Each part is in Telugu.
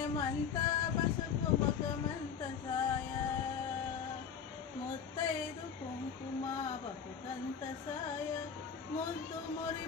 ముఖ్యమంతా పసుపు ముఖమంత సాయ? ముత్తైదు కుంకుమ బతుకంత సాయ? ముద్దు మురి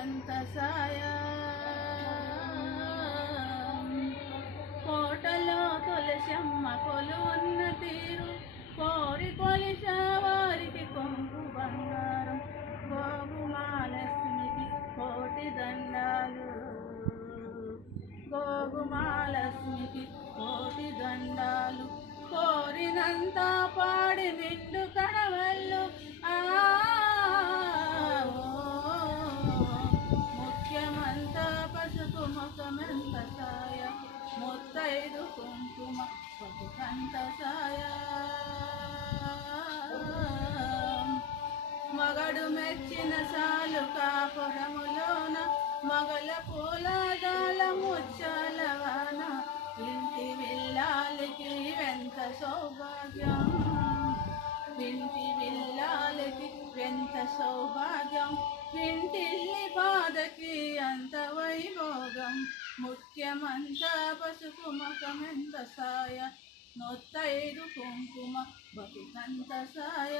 అంత సాయ. కోటలో తులసమ్మ కొలువున్న తీరు కోరి కొలిస వారికి కొంపు బంగారం. గోగుమాలక్ష్మికి కోటి దండాలు. గోగుమాలక్ష్మికి కోటి దండాలు. కోరినంత పాడి నిండు కడవల్లు ఆ పసుపు ముఖమంత సాయ ముత్తైదు కుంకుమ పసుకంత సాయ మగడు మెచ్చిన సాలు కాపురములోన మగల పూలదాల ముచ్చలవాన ఇంటి విల్లాలికి వెంత సౌభాగ్యం. ఇంటి విల్లాలికి వెంత సౌభాగ్యం ఇంటిల్లి బాధకి అంత వైభోగం ముఖ్యమంత పసుపు ముఖమెంత సాయ నొత్తైదు కుంకుమ బతుకంత సాయ